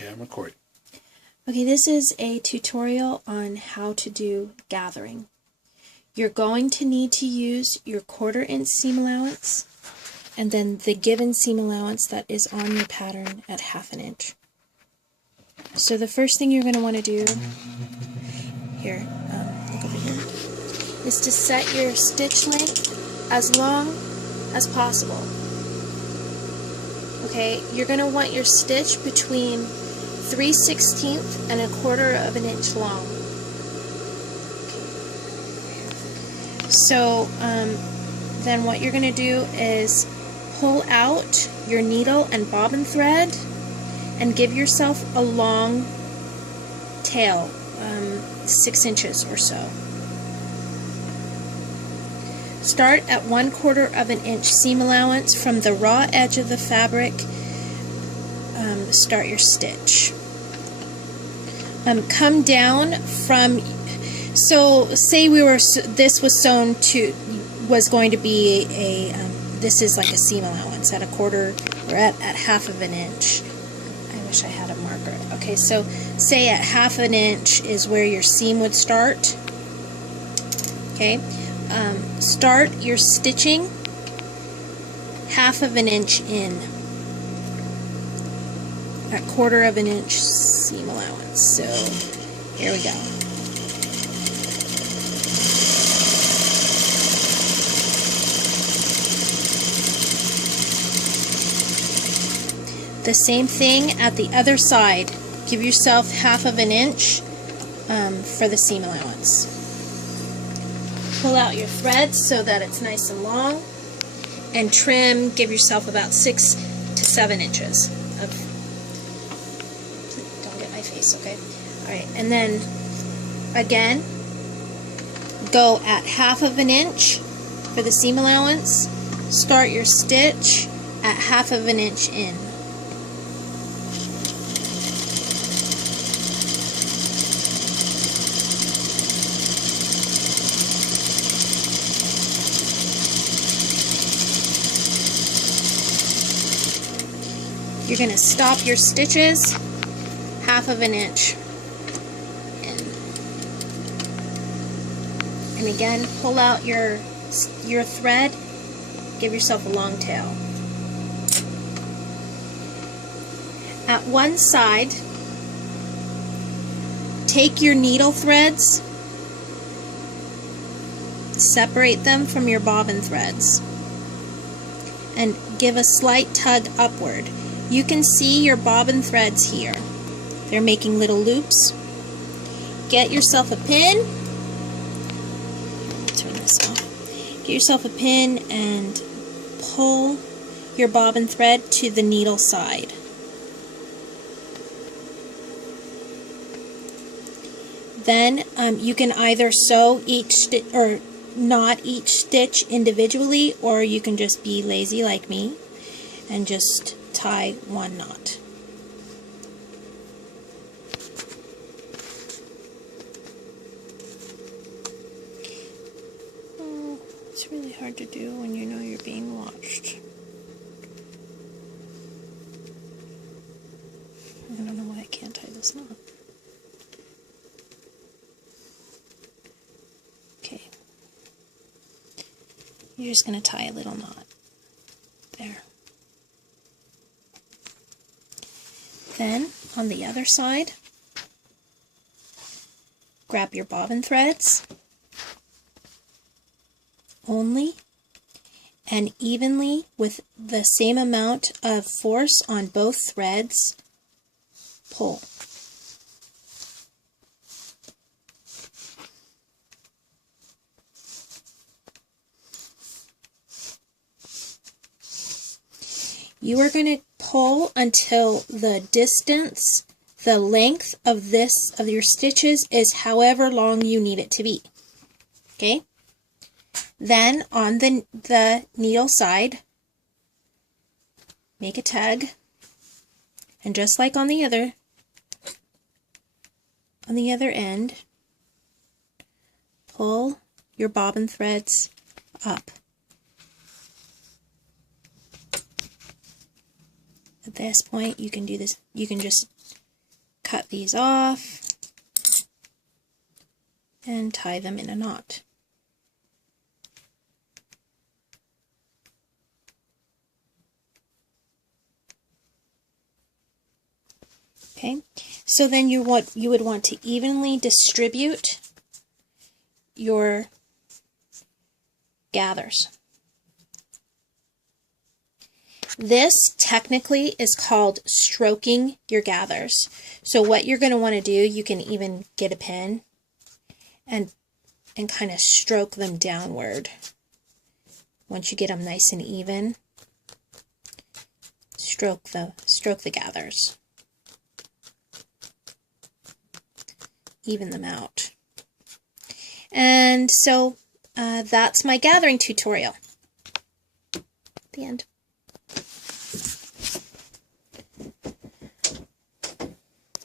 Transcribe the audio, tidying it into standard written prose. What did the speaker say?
Okay, I'm recording. Okay, this is a tutorial on how to do gathering. You're going to need to use your 1/4 inch seam allowance and then the given seam allowance that is on your pattern at 1/2 inch. So the first thing you're going to want to do here, look over here, is to set your stitch length as long as possible. Okay, you're going to want your stitch between 3/16 and 1/4 inch long. So then what you're going to do is pull out your needle and bobbin thread and give yourself a long tail, 6 inches or so. Start at 1/4 inch seam allowance from the raw edge of the fabric. Start your stitch. Come down from, so say this was sewn to, was going to be a, this is like a seam allowance at 1/4 or at 1/2 inch. I wish I had a marker. Okay, so say at 1/2 inch is where your seam would start. Okay, start your stitching 1/2 inch in at 1/4 inch seam allowance. So here we go. The same thing at the other side. Give yourself 1/2 inch for the seam allowance. Pull out your threads so that it's nice and long, and trim. Give yourself about 6 to 7 inches of. Don't get my face, okay? All right, and then again, go at 1/2 inch for the seam allowance. Start your stitch at 1/2 inch in. You're going to stop your stitches 1/2 inch in. And again, pull out your thread, give yourself a long tail. At one side, take your needle threads, separate them from your bobbin threads, and give a slight tug upward. You can see your bobbin threads here. They're making little loops. Get yourself a pin. Turn this off. Get yourself a pin and pull your bobbin thread to the needle side. Then you can either sew each stitch or knot each stitch individually, or you can just be lazy like me and just tie one knot. Oh, it's really hard to do when you know you're being watched. I don't know why I can't tie this knot. Okay. You're just going to tie a little knot there. Then, on the other side, grab your bobbin threads only, and evenly, with the same amount of force on both threads, pull. You are going to pull until the distance, the length of your stitches is however long you need it to be. Okay? Then on the needle side, make a tug, and just like on the other end, pull your bobbin threads up. At this point, you can do this. You can just cut these off and tie them in a knot. Okay, so then you would want to evenly distribute your gathers. This technically is called stroking your gathers. So what you're going to want to do, you can even get a pen and kind of stroke them downward. Once you get them nice and even, stroke the gathers. Even them out. And so that's my gathering tutorial. The end.